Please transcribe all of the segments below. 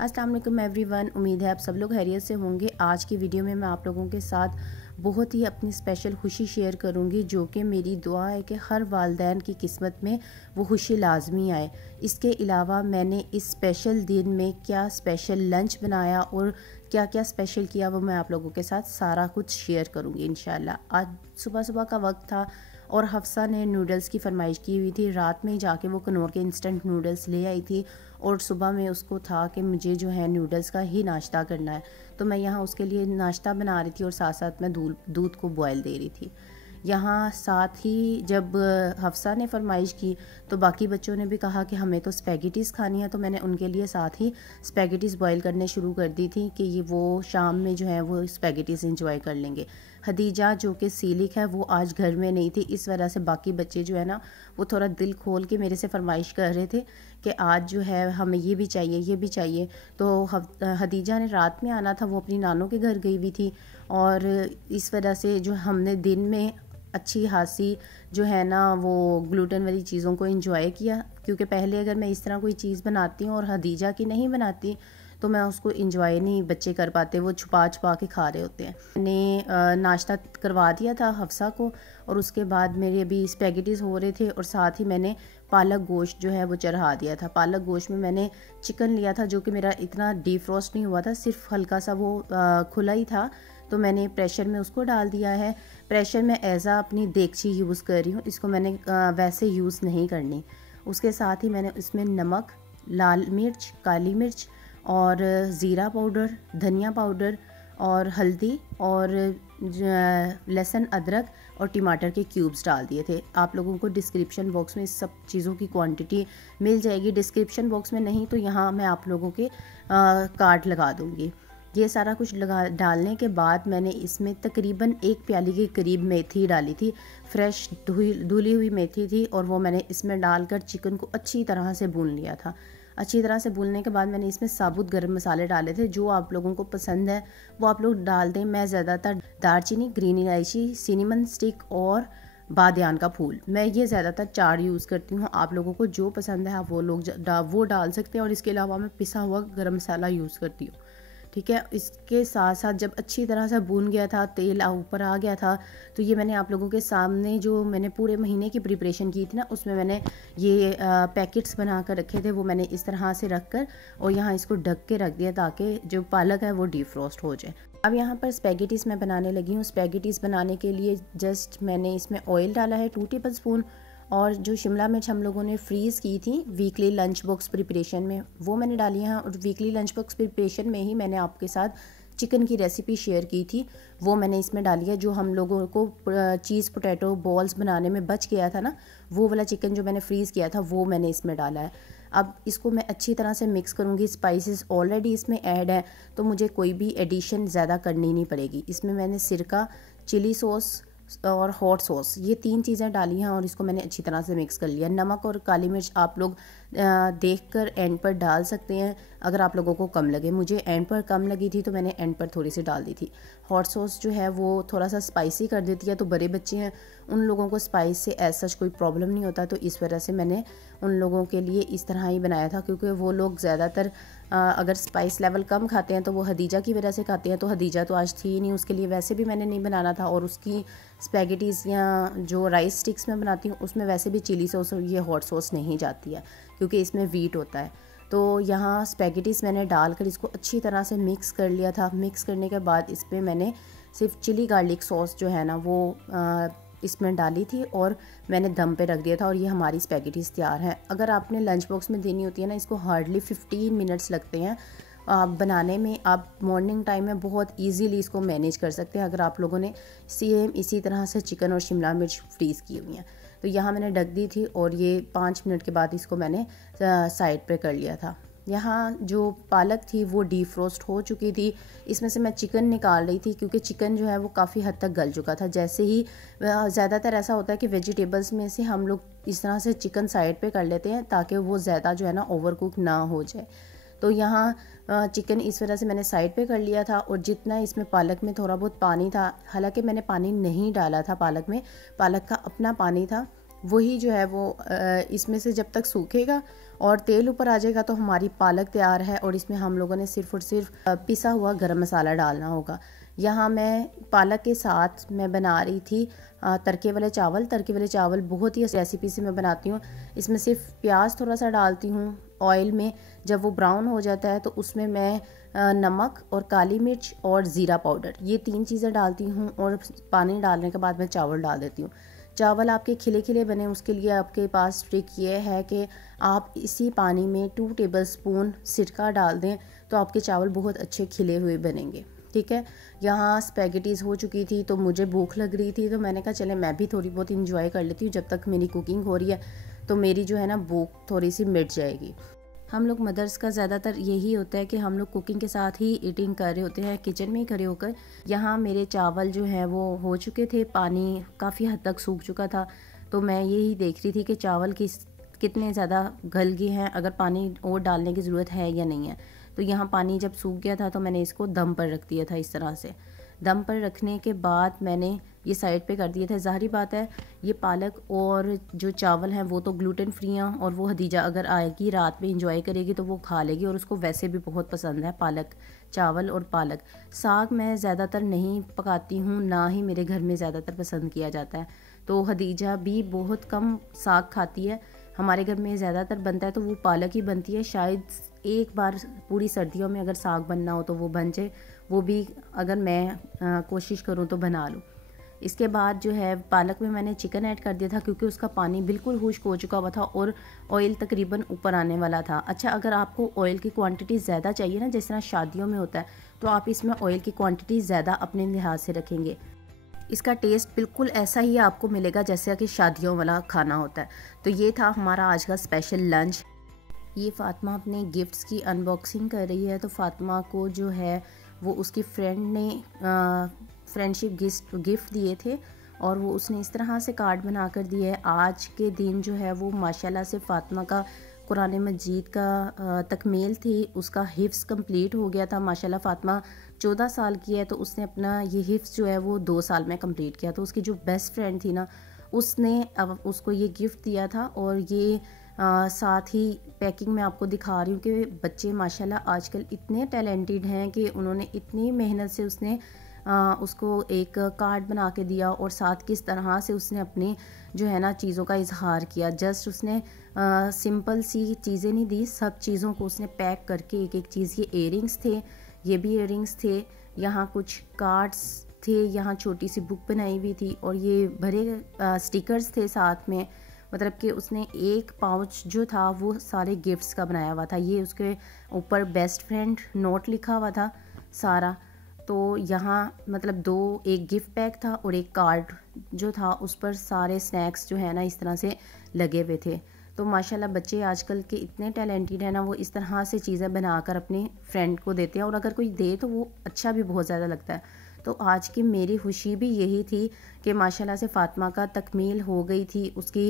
अस्सलाम वालेकुम एवरीवन, उम्मीद है आप सब लोग खैरियत से होंगे। आज की वीडियो में मैं आप लोगों के साथ बहुत ही अपनी स्पेशल खुशी शेयर करूंगी, जो कि मेरी दुआ है कि हर वालिदैन की किस्मत में वो खुशी लाजमी आए। इसके अलावा मैंने इस स्पेशल दिन में क्या स्पेशल लंच बनाया और क्या क्या स्पेशल किया वो मैं आप लोगों के साथ सारा कुछ शेयर करूंगी इंशाल्लाह। आज सुबह सुबह का वक्त था और हफ्सा ने नूडल्स की फरमाइश की हुई थी। रात में ही जाके वो कनौर के इंस्टेंट नूडल्स ले आई थी और सुबह में उसको था कि मुझे जो है नूडल्स का ही नाश्ता करना है, तो मैं यहाँ उसके लिए नाश्ता बना रही थी और साथ साथ मैं दूध को बॉयल दे रही थी। यहाँ साथ ही जब हफ्सा ने फरमाइश की तो बाकी बच्चों ने भी कहा कि हमें तो स्पैगेटीज़ खानी है, तो मैंने उनके लिए साथ ही स्पैगेटीज़ बॉयल करने शुरू कर दी थी कि ये वो शाम में जो है वो स्पैगेटीज़ इंजॉय कर लेंगे। हदीजा जो कि सीलिक है वो आज घर में नहीं थी, इस वजह से बाकी बच्चे जो है ना वो थोड़ा दिल खोल के मेरे से फरमाइश कर रहे थे कि आज जो है हमें ये भी चाहिए ये भी चाहिए। तो हदीजा ने रात में आना था, वो अपनी नानों के घर गई हुई थी और इस वजह से जो हमने दिन में अच्छी खासी जो है ना वो ग्लूटेन वाली चीज़ों को एंजॉय किया, क्योंकि पहले अगर मैं इस तरह कोई चीज़ बनाती हूँ और हदीजा की नहीं बनाती तो मैं उसको एंजॉय नहीं बच्चे कर पाते, वो छुपा छुपा के खा रहे होते हैं। मैंने नाश्ता करवा दिया था हफ्सा को और उसके बाद मेरे अभी स्पैगेटीज़ हो रहे थे और साथ ही मैंने पालक गोश्त जो है वो चढ़ा दिया था। पालक गोश्त में मैंने चिकन लिया था जो कि मेरा इतना डीफ्रोस्ट नहीं हुआ था, सिर्फ हल्का सा वो खुला ही था, तो मैंने प्रेशर में उसको डाल दिया है। प्रेशर में एज़ा अपनी देगची यूज़ कर रही हूँ, इसको मैंने वैसे यूज़ नहीं करनी। उसके साथ ही मैंने इसमें नमक, लाल मिर्च, काली मिर्च और ज़ीरा पाउडर, धनिया पाउडर और हल्दी और लहसुन, अदरक और टमाटर के क्यूब्स डाल दिए थे। आप लोगों को डिस्क्रिप्शन बॉक्स में इस सब चीज़ों की क्वांटिटी मिल जाएगी, डिस्क्रिप्शन बॉक्स में नहीं तो यहाँ मैं आप लोगों के कार्ड लगा दूँगी। ये सारा कुछ डालने के बाद मैंने इसमें तकरीबन 1 प्याली के करीब मेथी डाली थी, फ्रेश धुली हुई मेथी थी, और वो मैंने इसमें डालकर चिकन को अच्छी तरह से भून लिया था। अच्छी तरह से भूनने के बाद मैंने इसमें साबुत गरम मसाले डाले थे, जो आप लोगों को पसंद है वो आप लोग डाल दें। मैं ज़्यादातर दालचीनी, ग्रीन इलायची, सिनेमन स्टिक और बादियान का फूल, मैं ये ज़्यादातर 4 यूज़ करती हूँ। आप लोगों को जो पसंद है आप वो डाल सकते हैं, और इसके अलावा मैं पिसा हुआ गरम मसाला यूज़ करती हूँ। ठीक है, इसके साथ साथ जब अच्छी तरह से भून गया था, तेल ऊपर आ गया था, तो ये मैंने आप लोगों के सामने जो मैंने पूरे महीने की प्रिपरेशन की थी ना, उसमें मैंने ये पैकेट्स बना कर रखे थे, वो मैंने इस तरह से रख कर और यहाँ इसको ढक के रख दिया ताकि जो पालक है वो डीफ्रोस्ट हो जाए। अब यहाँ पर स्पैगेटीज़ मैं बनाने लगी हूँ। स्पैगेटीज़ बनाने के लिए जस्ट मैंने इसमें ऑयल डाला है 2 टेबल स्पून, और जो शिमला मिर्च हम लोगों ने फ्रीज़ की थी वीकली लंच बॉक्स प्रिपरेशन में वो मैंने डाली हैं, और वीकली लंच बॉक्स प्रिपरेशन में ही मैंने आपके साथ चिकन की रेसिपी शेयर की थी, वो मैंने इसमें डाली है। जो हम लोगों को चीज़ पोटैटो बॉल्स बनाने में बच गया था ना, वो वाला चिकन जो मैंने फ्रीज़ किया था वो मैंने इसमें डाला है। अब इसको मैं अच्छी तरह से मिक्स करूँगी। स्पाइसेस ऑलरेडी इसमें ऐड है तो मुझे कोई भी एडिशन ज़्यादा करनी नहीं पड़ेगी। इसमें मैंने सिरका, चिली सॉस और हॉट सॉस, ये 3 चीज़ें डाली हैं और इसको मैंने अच्छी तरह से मिक्स कर लिया। नमक और काली मिर्च आप लोग देखकर एंड पर डाल सकते हैं अगर आप लोगों को कम लगे। मुझे एंड पर कम लगी थी तो मैंने एंड पर थोड़ी सी डाल दी थी। हॉट सॉस जो है वो थोड़ा सा स्पाइसी कर देती है, तो बड़े बच्चे हैं उन लोगों को स्पाइस से ऐसा कोई प्रॉब्लम नहीं होता, तो इस वजह से मैंने उन लोगों के लिए इस तरह ही बनाया था, क्योंकि वो लोग ज़्यादातर अगर स्पाइस लेवल कम खाते हैं तो वो हदीजा की वजह से खाते हैं। तो हदीजा तो आज थी नहीं, उसके लिए वैसे भी मैंने नहीं बनाना था, और उसकी स्पैगेटीज़ या जो राइस स्टिक्स में बनाती हूँ उसमें वैसे भी चिली सॉस और ये हॉट सॉस नहीं जाती है क्योंकि इसमें वीट होता है। तो यहाँ स्पैगेटीज़ मैंने डालकर इसको अच्छी तरह से मिक्स कर लिया था। मिक्स करने के बाद इस पर मैंने सिर्फ चिली गार्लिक सॉस जो है ना वो इसमें डाली थी और मैंने दम पे रख दिया था, और ये हमारी स्पैगेटीज़ तैयार हैं। अगर आपने लंच बॉक्स में देनी होती है ना, इसको हार्डली 15 मिनट्स लगते हैं बनाने में। आप मॉर्निंग टाइम में बहुत इजीली इसको मैनेज कर सकते हैं अगर आप लोगों ने सेम इसी तरह से चिकन और शिमला मिर्च फ्रीज़ की हुई हैं। तो यहाँ मैंने ढक दी थी और ये 5 मिनट के बाद इसको मैंने साइड पे कर लिया था। यहाँ जो पालक थी वो डीफ्रोस्ट हो चुकी थी। इसमें से मैं चिकन निकाल रही थी क्योंकि चिकन जो है वो काफ़ी हद तक गल चुका था। जैसे ही ज़्यादातर ऐसा होता है कि वेजिटेबल्स में से हम लोग इस तरह से चिकन साइड पे कर लेते हैं ताकि वो ज़्यादा जो है ना ओवर कुक ना हो जाए। तो यहाँ चिकन इस वजह से मैंने साइड पे कर लिया था, और जितना इसमें पालक में थोड़ा बहुत पानी था, हालांकि मैंने पानी नहीं डाला था पालक में, पालक का अपना पानी था, वही जो है वो इसमें से जब तक सूखेगा और तेल ऊपर आ जाएगा तो हमारी पालक तैयार है और इसमें हम लोगों ने सिर्फ और सिर्फ पिसा हुआ गरम मसाला डालना होगा। यहाँ मैं पालक के साथ मैं बना रही थी तड़के वाले चावल। तड़के वाले चावल बहुत ही रेसिपी से मैं बनाती हूँ। इसमें सिर्फ प्याज थोड़ा सा डालती हूँ ऑयल में, जब वो ब्राउन हो जाता है तो उसमें मैं नमक और काली मिर्च और ज़ीरा पाउडर ये 3 चीज़ें डालती हूँ और पानी डालने के बाद मैं चावल डाल देती हूँ। चावल आपके खिले खिले बने उसके लिए आपके पास ट्रिक ये है कि आप इसी पानी में 2 टेबलस्पून सिरका डाल दें तो आपके चावल बहुत अच्छे खिले हुए बनेंगे। ठीक है, यहाँ स्पैगेटीज़ हो चुकी थी तो मुझे भूख लग रही थी तो मैंने कहा चले मैं भी थोड़ी बहुत इंजॉय कर लेती हूँ, जब तक मेरी कुकिंग हो रही है तो मेरी जो है ना भूख थोड़ी सी मिट जाएगी। हम लोग मदर्स का ज़्यादातर यही होता है कि हम लोग कुकिंग के साथ ही ईटिंग कर रहे होते हैं, किचन में ही खड़े होकर। यहाँ मेरे चावल जो है वो हो चुके थे, पानी काफ़ी हद तक सूख चुका था, तो मैं यही देख रही थी कि चावल कितने ज़्यादा गल गए हैं, अगर पानी और डालने की ज़रूरत है या नहीं है। तो यहाँ पानी जब सूख गया था तो मैंने इसको दम पर रख दिया था। इस तरह से दम पर रखने के बाद मैंने ये साइड पे कर दिया था। ज़ाहिर बात है ये पालक और जो चावल हैं वो तो ग्लूटेन फ्री हैं और वो हदीजा अगर आएगी रात में इंजॉय करेगी तो वो खा लेगी और उसको वैसे भी बहुत पसंद है पालक, चावल और पालक। साग मैं ज़्यादातर नहीं पकाती हूँ, ना ही मेरे घर में ज़्यादातर पसंद किया जाता है, तो हदीजा भी बहुत कम साग खाती है। हमारे घर में ज़्यादातर बनता है तो वो पालक ही बनती है। शायद एक बार पूरी सर्दियों में अगर साग बनना हो तो वो बन जाए, वो भी अगर मैं कोशिश करूँ तो बना लूँ। इसके बाद जो है पालक में मैंने चिकन ऐड कर दिया था क्योंकि उसका पानी बिल्कुल खुश्क हो चुका हुआ था और ऑयल तकरीबन ऊपर आने वाला था। अच्छा, अगर आपको ऑयल की क्वांटिटी ज़्यादा चाहिए ना, जिस तरह शादियों में होता है, तो आप इसमें ऑयल की क्वांटिटी ज़्यादा अपने लिहाज से रखेंगे। इसका टेस्ट बिल्कुल ऐसा ही आपको मिलेगा जैसा कि शादियों वाला खाना होता है। तो ये था हमारा आज का स्पेशल लंच। ये फ़ातिमा अपने गिफ्ट्स की अनबॉक्सिंग कर रही है। तो फ़ातिमा को जो है वो उसकी फ्रेंड ने फ्रेंडशिप गिफ्ट दिए थे और वो उसने इस तरह से कार्ड बना कर दिए है। आज के दिन जो है वो माशाल्लाह से फ़ातिमा का कुरान मजीद का तकमील थी, उसका हिफ्ज़ कंप्लीट हो गया था। माशाल्लाह फ़ातिमा 14 साल की है तो उसने अपना ये हिफ्ज़ जो है वो 2 साल में कंप्लीट किया। तो उसकी जो बेस्ट फ्रेंड थी ना, उसने अब उसको ये गिफ्ट दिया था और ये साथ ही पैकिंग में आपको दिखा रही हूँ कि बच्चे माशाल्लाह आजकल इतने टैलेंटेड हैं कि उन्होंने इतनी मेहनत से उसने उसको एक कार्ड बना के दिया और साथ किस तरह से उसने अपनी जो है ना चीज़ों का इजहार किया। जस्ट उसने सिंपल सी चीज़ें नहीं दी, सब चीज़ों को उसने पैक करके एक एक चीज़, ये इयररिंग्स थे, ये भी इयररिंग्स थे, यहाँ कुछ कार्ड्स थे, यहाँ छोटी सी बुक बनाई हुई थी और ये भरे स्टिकर्स थे साथ में। मतलब कि उसने एक पाउच जो था वो सारे गिफ्ट्स का बनाया हुआ था। ये उसके ऊपर बेस्ट फ्रेंड नोट लिखा हुआ था सारा। तो यहाँ मतलब एक गिफ्ट पैक था और एक कार्ड जो था उस पर सारे स्नैक्स जो है ना इस तरह से लगे हुए थे। तो माशाल्लाह बच्चे आजकल के इतने टैलेंटेड है ना, वो इस तरह से चीज़ें बनाकर अपने फ्रेंड को देते हैं और अगर कोई दे तो वो अच्छा भी बहुत ज़्यादा लगता है। तो आज की मेरी खुशी भी यही थी कि माशाल्लाह से फ़ातिमा का तकमील हो गई थी। उसकी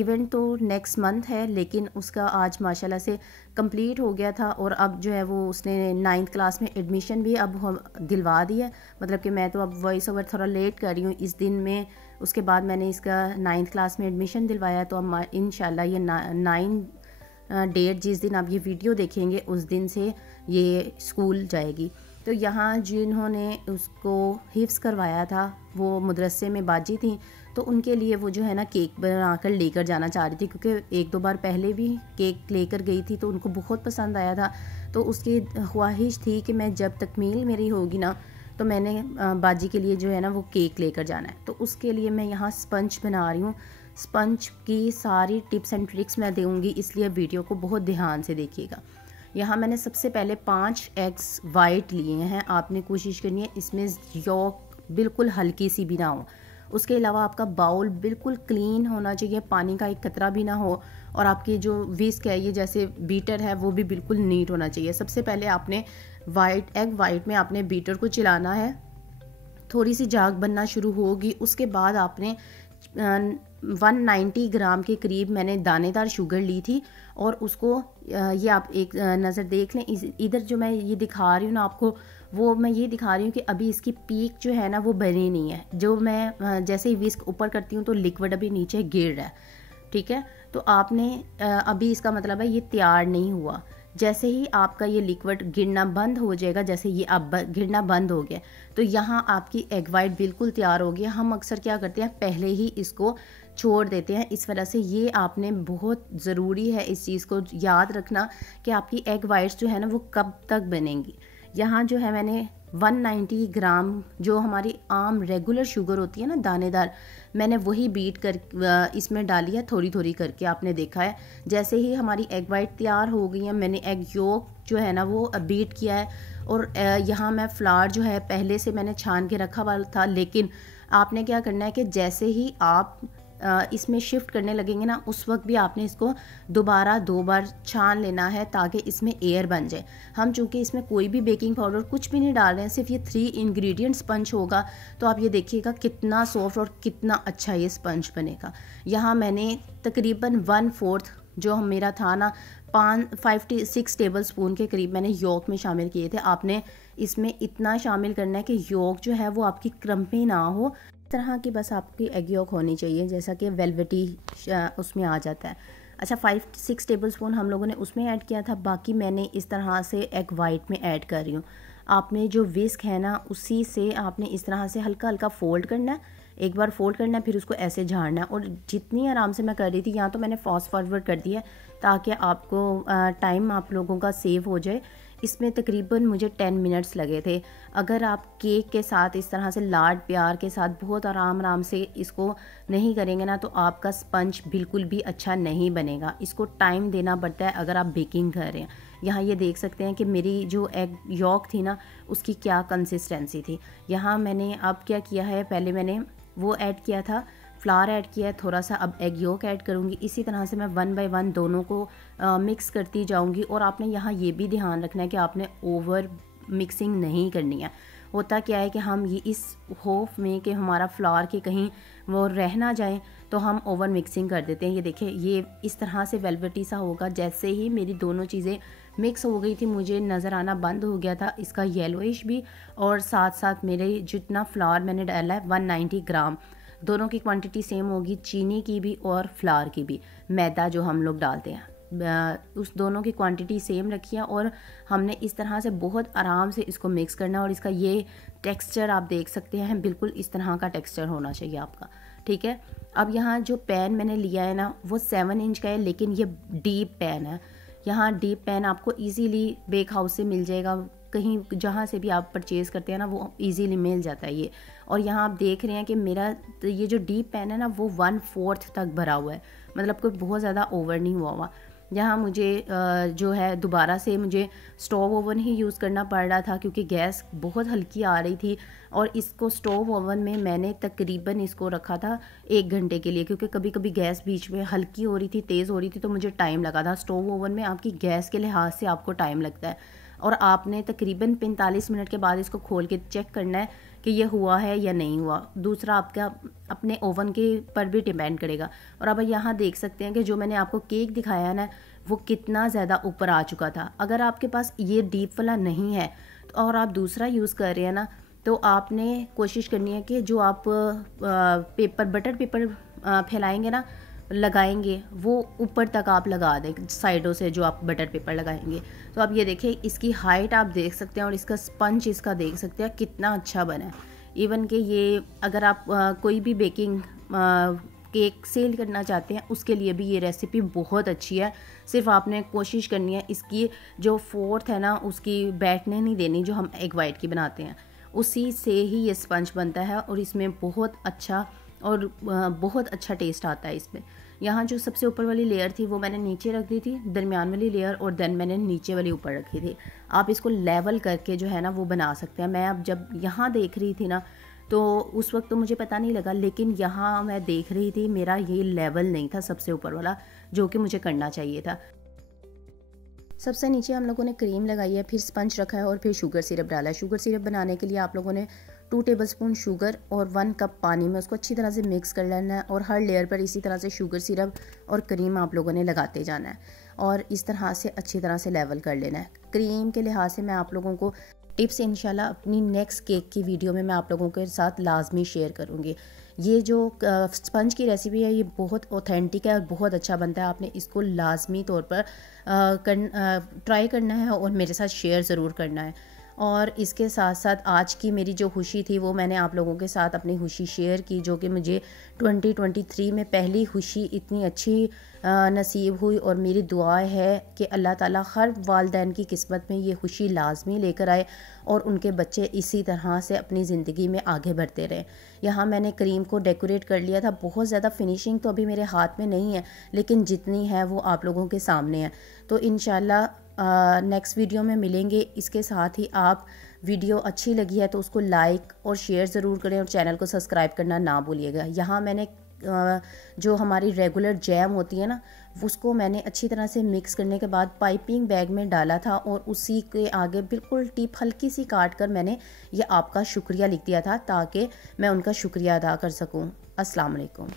इवेंट तो नेक्स्ट मंथ है लेकिन उसका आज माशाल्लाह से कंप्लीट हो गया था और अब जो है वो उसने 9th क्लास में एडमिशन भी अब दिलवा दी है। मतलब कि मैं तो अब वॉइस ओवर थोड़ा लेट कर रही हूँ इस दिन में, उसके बाद मैंने इसका 9th क्लास में एडमिशन दिलवाया। तो अब इंशाल्लाह ये 9 डेट जिस दिन आप ये वीडियो देखेंगे उस दिन से ये स्कूल जाएगी। तो यहाँ जिन्होंने उसको हिफ्ज़ करवाया था वो मदरसे में बाजी थी, तो उनके लिए वो जो है ना केक बनाकर लेकर जाना चाह रही थी क्योंकि 1-2 बार पहले भी केक लेकर गई थी तो उनको बहुत पसंद आया था। तो उसकी ख्वाहिश थी कि मैं जब तकमील मेरी होगी ना तो मैंने बाजी के लिए जो है ना वो केक लेकर जाना है। तो उसके लिए मैं यहाँ स्पंज बना रही हूँ। स्पंज की सारी टिप्स एंड ट्रिक्स मैं दूँगी, इसलिए वीडियो को बहुत ध्यान से देखिएगा। यहाँ मैंने सबसे पहले 5 एग्स वाइट लिए हैं। आपने कोशिश करनी है इसमें यॉक बिल्कुल हल्की सी भी ना हो। उसके अलावा आपका बाउल बिल्कुल क्लीन होना चाहिए, पानी का एक कतरा भी ना हो और आपकी जो विस्क है ये जैसे बीटर है वो भी बिल्कुल नीट होना चाहिए। सबसे पहले आपने एग वाइट में आपने बीटर को चलाना है, थोड़ी सी झाग बनना शुरू होगी। उसके बाद आपने 190 ग्राम के करीब मैंने दानेदार शुगर ली थी और उसको ये आप एक नज़र देख लें। इधर जो मैं ये दिखा रही हूँ ना आपको, वो मैं ये दिखा रही हूँ कि अभी इसकी पीक जो है ना वो बनी नहीं है। जो मैं जैसे ही विस्क ऊपर करती हूँ तो लिक्विड अभी नीचे गिर रहा है, ठीक है। तो आपने अभी इसका मतलब है ये तैयार नहीं हुआ। जैसे ही आपका ये लिक्विड गिरना बंद हो जाएगा, जैसे ये अब गिरना बंद हो गया, तो यहाँ आपकी एग वाइट बिल्कुल तैयार हो गया। हम अक्सर क्या करते हैं, पहले ही इसको छोड़ देते हैं। इस वजह से ये आपने बहुत ज़रूरी है इस चीज़ को याद रखना कि आपकी एग वाइट्स जो है ना वो कब तक बनेंगी। यहाँ जो है मैंने 190 ग्राम जो हमारी आम रेगुलर शुगर होती है ना दानेदार, मैंने वही बीट कर इसमें डाली है थोड़ी थोड़ी करके। आपने देखा है जैसे ही हमारी एग वाइट तैयार हो गई है, मैंने एग योक जो है ना वो बीट किया है। और यहाँ मैं फ्लावर जो है पहले से मैंने छान के रखा हुआ था, लेकिन आपने क्या करना है कि जैसे ही आप इसमें शिफ्ट करने लगेंगे ना, उस वक्त भी आपने इसको दोबारा 2 बार छान लेना है ताकि इसमें एयर बन जाए। हम चूँकि इसमें कोई भी बेकिंग पाउडर कुछ भी नहीं डाल रहे हैं, सिर्फ ये 3 इंग्रेडिएंट स्पंज होगा, तो आप ये देखिएगा कितना सॉफ्ट और कितना अच्छा ये स्पंज बनेगा। यहाँ मैंने तकरीबन 1/4 जो मेरा था ना 5-6 टेबल स्पून के करीब मैंने योक में शामिल किए थे। आपने इसमें इतना शामिल करना है कि योक जो है वो आपकी क्रम्पी ना हो, तरह की बस आपकी एग योक होनी चाहिए, जैसा कि वेलवेटी उसमें आ जाता है। अच्छा 5-6 टेबल स्पून हम लोगों ने उसमें ऐड किया था, बाकी मैंने इस तरह से एग वाइट में ऐड कर रही हूँ। आपने जो विस्क है ना उसी से आपने इस तरह से हल्का हल्का फोल्ड करना है, एक बार फोल्ड करना है, फिर उसको ऐसे झाड़ना है। और जितनी आराम से मैं कर रही थी, यहाँ तो मैंने फास्ट फॉरवर्ड कर दिया ताकि आपको टाइम आप लोगों का सेव हो जाए। इसमें तकरीबन मुझे 10 मिनट्स लगे थे। अगर आप केक के साथ इस तरह से लाड प्यार के साथ बहुत आराम से इसको नहीं करेंगे ना, तो आपका स्पंज बिल्कुल भी अच्छा नहीं बनेगा। इसको टाइम देना पड़ता है अगर आप बेकिंग कर रहे हैं। यहाँ ये देख सकते हैं कि मेरी जो एग यॉक थी ना उसकी क्या कंसिस्टेंसी थी। यहाँ मैंने अब क्या किया है, पहले मैंने वो ऐड किया था, फ्लावर ऐड किया है थोड़ा सा, अब एग योक ऐड करूँगी। इसी तरह से मैं 1 बाय 1 दोनों को मिक्स करती जाऊँगी। और आपने यहाँ ये भी ध्यान रखना है कि आपने ओवर मिक्सिंग नहीं करनी है। होता क्या है कि हम ये इस होप में कि हमारा फ्लावर के कहीं वो रह ना जाए, तो हम ओवर मिक्सिंग कर देते हैं। ये देखिए ये इस तरह से वेलवेटी सा होगा। जैसे ही मेरी दोनों चीज़ें मिक्स हो गई थी, मुझे नज़र आना बंद हो गया था इसका येलोइश भी, और साथ साथ मेरे जितना फ्लावर मैंने डाला है 190 ग्राम, दोनों की क्वांटिटी सेम होगी, चीनी की भी और फ्लावर की भी। मैदा जो हम लोग डालते हैं उस दोनों की क्वांटिटी सेम रखी है। और हमने इस तरह से बहुत आराम से इसको मिक्स करना है। और इसका ये टेक्सचर आप देख सकते हैं, बिल्कुल इस तरह का टेक्सचर होना चाहिए आपका, ठीक है। अब यहाँ जो पैन मैंने लिया है ना वो 7 इंच का है, लेकिन ये डीप पैन है। यहाँ डीप पैन आपको इजीली बेक हाउस से मिल जाएगा, कहीं जहाँ से भी आप परचेज़ करते हैं ना वो इजीली मिल जाता है ये। और यहाँ आप देख रहे हैं कि मेरा तो ये जो डीप पैन है ना वो 1/4 तक भरा हुआ है, मतलब कोई बहुत ज़्यादा ओवर नहीं हुआ। यहाँ मुझे जो है दोबारा से मुझे स्टोव ओवन ही यूज़ करना पड़ रहा था क्योंकि गैस बहुत हल्की आ रही थी। और इसको स्टोव ओवन में मैंने तकरीबन इसको रखा था 1 घंटे के लिए, क्योंकि कभी कभी गैस बीच में हल्की हो रही थी, तेज़ हो रही थी, तो मुझे टाइम लगा था। स्टोव ओवन में आपकी गैस के लिहाज से आपको टाइम लगता है। और आपने तकरीबन 45 मिनट के बाद इसको खोल के चेक करना है कि ये हुआ है या नहीं हुआ। दूसरा आपका अपने ओवन के पर भी डिपेंड करेगा। और अब यहाँ देख सकते हैं कि जो मैंने आपको केक दिखाया है ना वो कितना ज़्यादा ऊपर आ चुका था। अगर आपके पास ये डीप वाला नहीं है और आप दूसरा यूज़ कर रहे हैं ना, तो आपने कोशिश करनी है कि जो आप बटर पेपर फैलाएंगे ना, लगाएंगे, वो ऊपर तक आप लगा दें साइडों से जो आप बटर पेपर लगाएंगे। तो आप ये देखें, इसकी हाइट आप देख सकते हैं और इसका स्पंज इसका देख सकते हैं कितना अच्छा बना है। इवन कि ये अगर आप कोई भी बेकिंग केक सेल करना चाहते हैं उसके लिए भी ये रेसिपी बहुत अच्छी है। सिर्फ आपने कोशिश करनी है इसकी जो फोर्थ है ना उसकी बैठने नहीं देनी, जो हम एग वाइट की बनाते हैं उसी से ही ये स्पंज बनता है और इसमें बहुत अच्छा टेस्ट आता है इसमें। यहाँ जो सबसे ऊपर वाली लेयर थी वो मैंने नीचे रख दी थी, दरमियान वाली लेयर, और देन मैंने नीचे वाली ऊपर रखी थी। आप इसको लेवल करके जो है ना वो बना सकते हैं। मैं अब जब यहाँ देख रही थी ना तो उस वक्त तो मुझे पता नहीं लगा, लेकिन यहाँ मैं देख रही थी मेरा ये लेवल नहीं था सबसे ऊपर वाला जो कि मुझे करना चाहिए था। सबसे नीचे हम लोगों ने क्रीम लगाई है, फिर स्पंज रखा है और फिर शुगर सिरप डाला है। शुगर सिरप बनाने के लिए आप लोगों ने 2 टेबलस्पून शुगर और 1 कप पानी में उसको अच्छी तरह से मिक्स कर लेना है और हर लेयर पर इसी तरह से शुगर सिरप और क्रीम आप लोगों ने लगाते जाना है और इस तरह से अच्छी तरह से लेवल कर लेना है। क्रीम के लिहाज से मैं आप लोगों को टिप्स इंशाल्लाह अपनी नेक्स्ट केक की वीडियो में मैं आप लोगों के साथ लाजमी शेयर करूँगी। ये जो स्पंज की रेसिपी है ये बहुत ऑथेंटिक है और बहुत अच्छा बनता है। आपने इसको लाजमी तौर पर ट्राई करना है और मेरे साथ शेयर ज़रूर करना है। और इसके साथ साथ आज की मेरी जो खुशी थी वो मैंने आप लोगों के साथ अपनी खुशी शेयर की, जो कि मुझे 2023 में पहली खुशी इतनी अच्छी नसीब हुई। और मेरी दुआ है कि अल्लाह ताला हर वालिदैन की किस्मत में ये खुशी लाजमी लेकर आए और उनके बच्चे इसी तरह से अपनी ज़िंदगी में आगे बढ़ते रहें। यहाँ मैंने क्रीम को डेकोरेट कर लिया था। बहुत ज़्यादा फिनिशिंग तो अभी मेरे हाथ में नहीं है, लेकिन जितनी है वो आप लोगों के सामने है। तो इंशाल्लाह नेक्स्ट वीडियो में मिलेंगे। इसके साथ ही आप वीडियो अच्छी लगी है तो उसको लाइक और शेयर ज़रूर करें और चैनल को सब्सक्राइब करना ना भूलिएगा। यहाँ मैंने जो हमारी रेगुलर जैम होती है ना, उसको मैंने अच्छी तरह से मिक्स करने के बाद पाइपिंग बैग में डाला था और उसी के आगे बिल्कुल टिप हल्की सी काट कर मैंने ये आपका शुक्रिया लिख दिया था ताकि मैं उनका शुक्रिया अदा कर सकूँ। अस्सलाम वालेकुम।